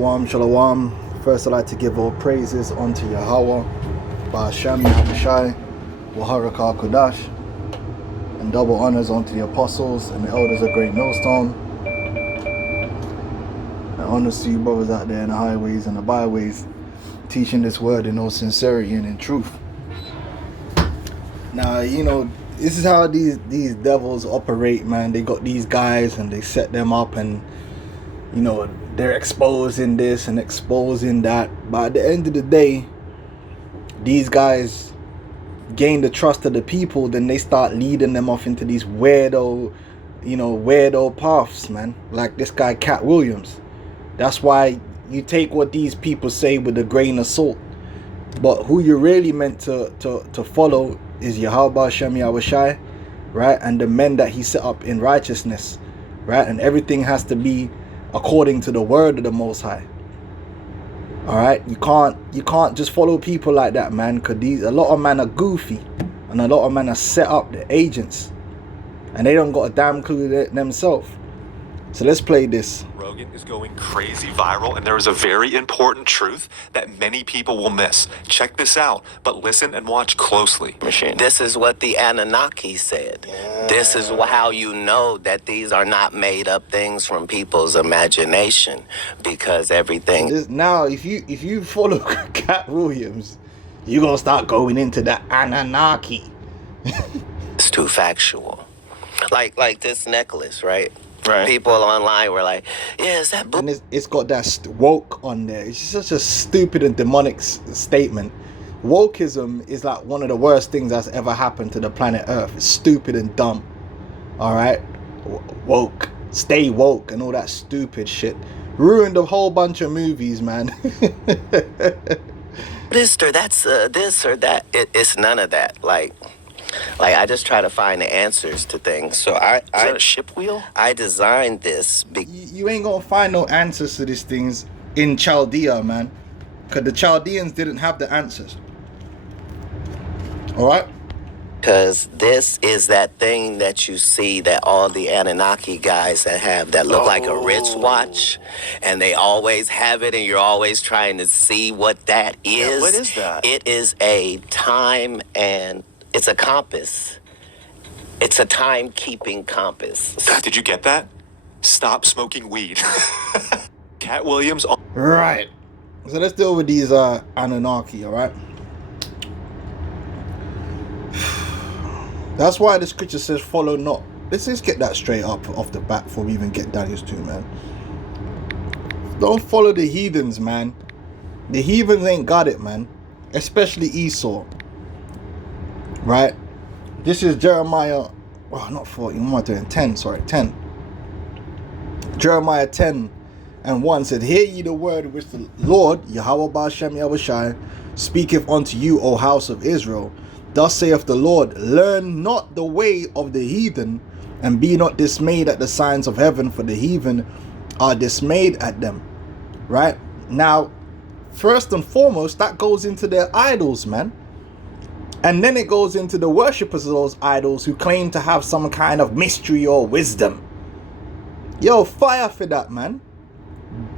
Shalom, shalom. First, I'd like to give all praises unto Yahweh, Ba'ashem Yahushai, Waharakah Kodash, and double honors unto the apostles and the elders of Great Millstone. And honors to you brothers out there in the highways and the byways, teaching this word in all sincerity and in truth. Now, this is how these devils operate, man. They got these guys and they set them up, and they're exposing this and exposing that. But at the end of the day, these guys gain the trust of the people, then they start leading them off into these weirdo paths, man. Like this guy, Cat Williams. That's why you take what these people say with a grain of salt. But who you're really meant to follow is Yahweh Hashem Yahushai, right? And the men that he set up in righteousness, right? And everything has to be according to the word of the Most High. All right, you can't just follow people like that, man, because a lot of men are goofy and a lot of men are set up, they're agents, and they don't got a damn clue themselves. So let's play this. Rogan is going crazy viral, and there is a very important truth that many people will miss. Check this out, but listen and watch closely. This is what the Anunnaki said. Yeah. This is how you know that these are not made up things from people's imagination, because everything. Now, if you follow Cat Williams, you're gonna start going into the Anunnaki. It's too factual. Like this necklace, right? Right. People online were like, yeah, is that book? And it's got that woke on there. It's such a stupid and demonic statement. Wokeism is like one of the worst things that's ever happened to the planet Earth. It's stupid and dumb. All right? Woke. Stay woke and all that stupid shit. Ruined a whole bunch of movies, man. This or that's this or that. It's none of that. Like I just try to find the answers to things. So Is that a ship wheel? I designed this. You ain't gonna find no answers to these things in Chaldea, man. Because the Chaldeans didn't have the answers. Alright? Because this is that thing that you see that all the Anunnaki guys that look like a wristwatch, and they always have it, and you're always trying to see what that is. Yeah, what is that? It is a time, and it's a compass. It's a time-keeping compass. Did you get that? Stop smoking weed. Cat Williams. Right. So let's deal with these Anunnaki, alright? That's why the scripture says follow not. Let's just get that straight up off the bat before we even get Daniel's 2, man. Don't follow the heathens, man. The heathens ain't got it, man. Especially Esau. Right? This is Jeremiah. Oh, not 14. What am I doing? 10. Sorry, 10. Jeremiah 10 and 1 said, hear ye the word which the Lord, Yahweh Ba'ashem Yahushai, speaketh unto you, O house of Israel. Thus saith the Lord, learn not the way of the heathen, and be not dismayed at the signs of heaven, for the heathen are dismayed at them. Right? Now, first and foremost, that goes into their idols, man. And then it goes into the worshippers of those idols who claim to have some kind of mystery or wisdom. Yo, fire for that, man.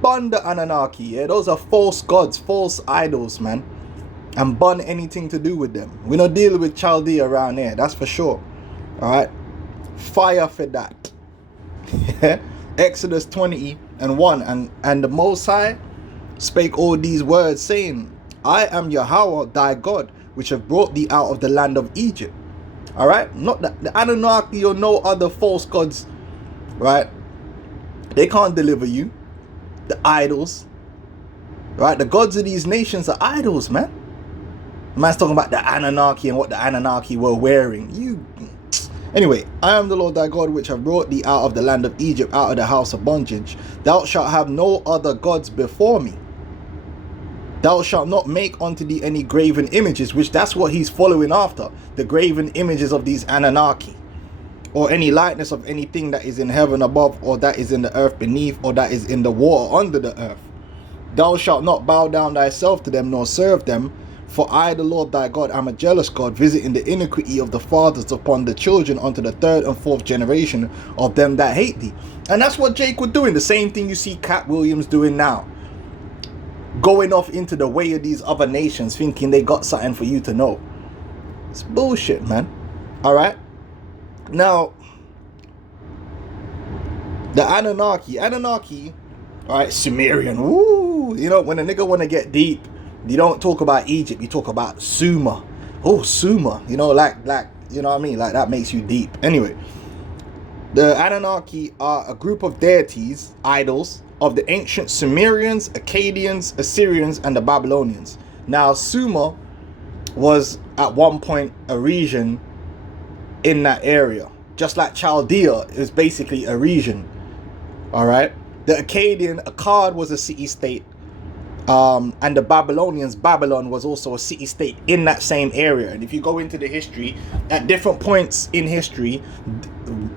Bun the Anunnaki, yeah? Those are false gods, false idols, man. And bun anything to do with them. We don't deal with Chaldea around here, that's for sure. Alright? Fire for that. Exodus 20 and 1. And the Most High spake all these words, saying, I am Yahweh thy God, which have brought thee out of the land of Egypt. Alright? Not the Anunnaki or no other false gods. Right? They can't deliver you. The idols. Right? The gods of these nations are idols, man. The man's talking about the Anunnaki and what the Anunnaki were wearing. Anyway, I am the Lord thy God, which have brought thee out of the land of Egypt, out of the house of bondage. Thou shalt have no other gods before me. Thou shalt not make unto thee any graven images, which that's what he's following after. The graven images of these Anunnaki. Or any likeness of anything that is in heaven above, or that is in the earth beneath, or that is in the water under the earth. Thou shalt not bow down thyself to them, nor serve them. For I, the Lord thy God, am a jealous God, visiting the iniquity of the fathers upon the children unto the third and fourth generation of them that hate thee. And that's what Jake was doing. The same thing you see Cat Williams doing now. going off into the way of these other nations thinking they got something for you to know. It's bullshit, man. All right. Now, the Anunnaki, all right, Sumerian. Woo! You know, when a nigga want to get deep, you don't talk about Egypt. You talk about Sumer. Oh, Sumer. You know, like, you know what I mean? Like, that makes you deep. Anyway, the Anunnaki are a group of deities, idols, of the ancient Sumerians, Akkadians, Assyrians, and the Babylonians. Now, Sumer was at one point a region in that area. Just like Chaldea is basically a region. All right. The Akkad was a city-state. And the Babylonians, Babylon was also a city-state in that same area. And if you go into the history, at different points in history,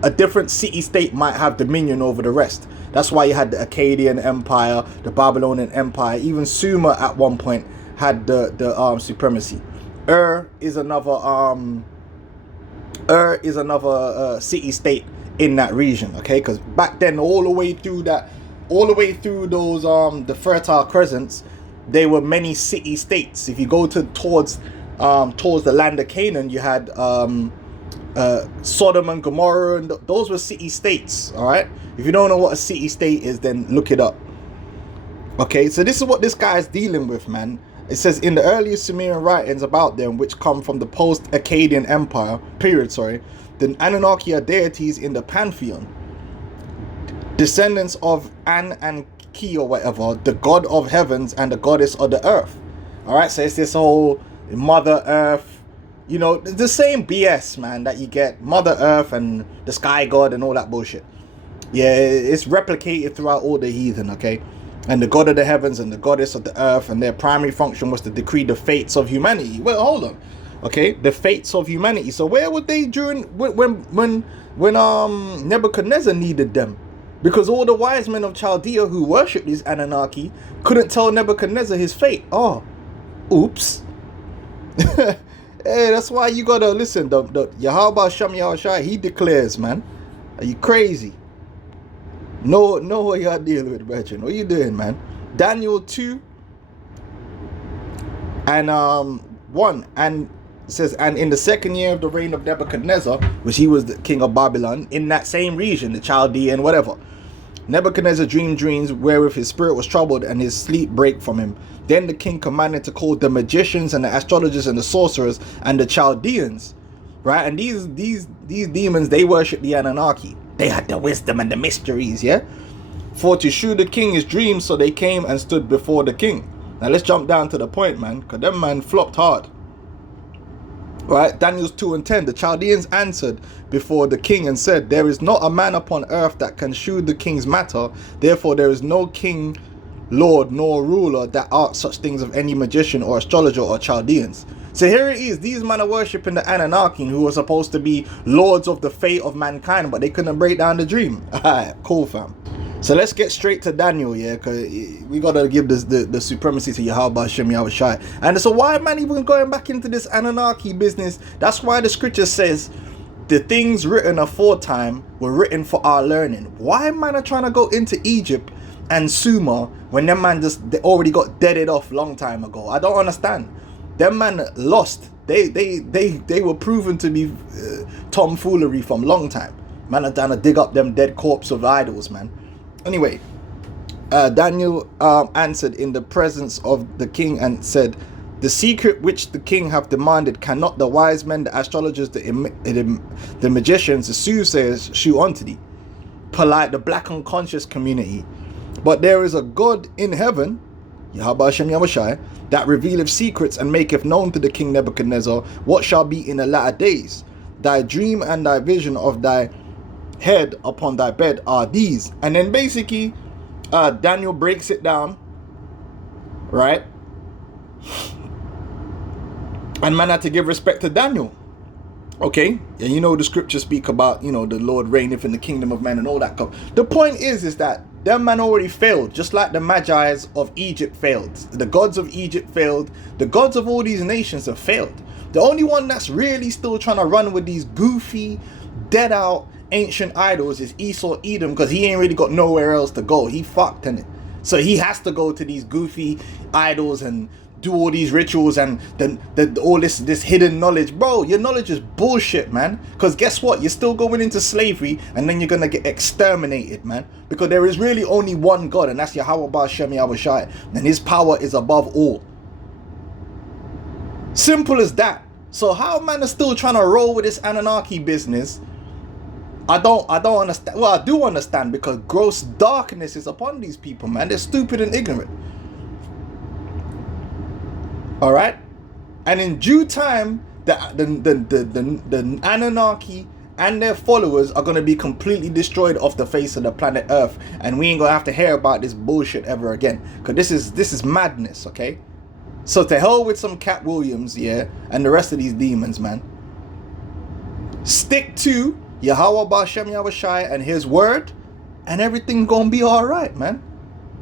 a different city-state might have dominion over the rest. That's why you had the Akkadian Empire, the Babylonian Empire. Even Sumer at one point had the supremacy. Is another city-state in that region. Okay, because back then, all the way through those the Fertile Crescents, they were many city-states. If you go towards the land of Canaan, you had Sodom and Gomorrah, and those were city-states. All right. If you don't know what a city-state is, then look it up. Okay, so this is what this guy is dealing with, man. It says in the earliest Sumerian writings about them, which come from the post-Akkadian Empire period, the Anunnaki are deities in the pantheon, descendants of An and Ki or whatever, the god of heavens and the goddess of the earth. All right, so it's this whole Mother Earth, you know, the same BS, man, that you get Mother Earth and the sky god and all that bullshit. Yeah, it's replicated throughout all the heathen, okay? And the god of the heavens and the goddess of the earth, and their primary function was to decree the fates of humanity. Well, hold on, okay, the fates of humanity. So where were they during when Nebuchadnezzar needed them? Because all the wise men of Chaldea who worshipped these Anunnaki couldn't tell Nebuchadnezzar his fate. Oh, oops. Hey, that's why you gotta listen. The Yahweh Shem Yahushai, he declares, man. Are you crazy? Know what y'all dealing with, brethren. What you doing, man? Daniel 2 and 1, and it says, and in the second year of the reign of Nebuchadnezzar, which he was the king of Babylon, in that same region, the Chaldean whatever, Nebuchadnezzar dreamed dreams wherewith his spirit was troubled and his sleep brake from him. Then the king commanded to call the magicians and the astrologers and the sorcerers and the Chaldeans, right? And these demons, they worship the Anunnaki. They had the wisdom and the mysteries, yeah? For to shew the king his dreams, so they came and stood before the king. Now let's jump down to the point, man, because them man flopped hard. Right, Daniel 2 and 10. The Chaldeans answered before the king and said, there is not a man upon earth that can shew the king's matter. Therefore there is no king, lord, nor ruler that art such things of any magician or astrologer or Chaldeans. So here it is. These men are worshipping the Anunnaki, who were supposed to be lords of the fate of mankind, but they couldn't break down the dream. Alright, cool, fam. So let's get straight to Daniel, yeah, because we gotta give this the supremacy to Yahweh Shem Yahushai. And so why man even going back into this Anunnaki business? That's why the scripture says the things written aforetime were written for our learning. Why man are trying to go into Egypt and Sumer when them man they already got deaded off long time ago? I don't understand. Them man lost. They were proven to be tomfoolery from long time. Man are trying to dig up them dead corpse of idols, man. Anyway, Daniel answered in the presence of the king and said, the secret which the king hath demanded cannot the wise men, the astrologers, the magicians, the soothsayers shew unto thee. Polite, the black unconscious community. But there is a God in heaven, Yahweh Shem Yahushai, that revealeth secrets and maketh known to the king Nebuchadnezzar what shall be in the latter days. Thy dream and thy vision of thy head upon thy bed are these. And then basically Daniel breaks it down, right? And man had to give respect to Daniel. Okay, and you know the scriptures speak about, you know, the Lord reigneth in the kingdom of men and all that. The point is that them man already failed, just like the Magi's of Egypt failed. The gods of Egypt failed. The gods of all these nations have failed. The only one that's really still trying to run with these goofy, dead out ancient idols is Esau Edom, because he ain't really got nowhere else to go. He fucked in it. So he has to go to these goofy idols and do all these rituals and then all this hidden knowledge. Bro, your knowledge is bullshit, man. Because guess what? You're still going into slavery and then you're going to get exterminated, man. Because there is really only one God, and that's Yahweh Ba'Shem Yahweh Shai. And his power is above all. Simple as that. So how man is still trying to roll with this Anunnaki business? I don't understand. Well, I do understand, because gross darkness is upon these people, man. They're stupid and ignorant. All right, and in due time, the Anunnaki and their followers are gonna be completely destroyed off the face of the planet Earth, and we ain't gonna have to hear about this bullshit ever again. Cause this is madness, okay? So to hell with some Cat Williams, yeah, and the rest of these demons, man. Stick to Yahweh Ba'Shem Yahweh Shai and his word, and everything's gonna be all right, man.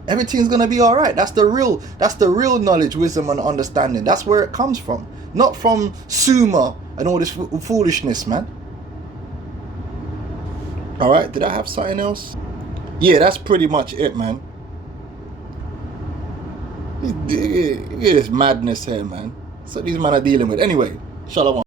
Everything's gonna be all right. That's the real knowledge, wisdom, and understanding. That's where it comes from, not from Sumer and all this foolishness, man. All right, did I have something else? Yeah, that's pretty much it, man. It is madness here, man. So these men are dealing with. Anyway, shalom.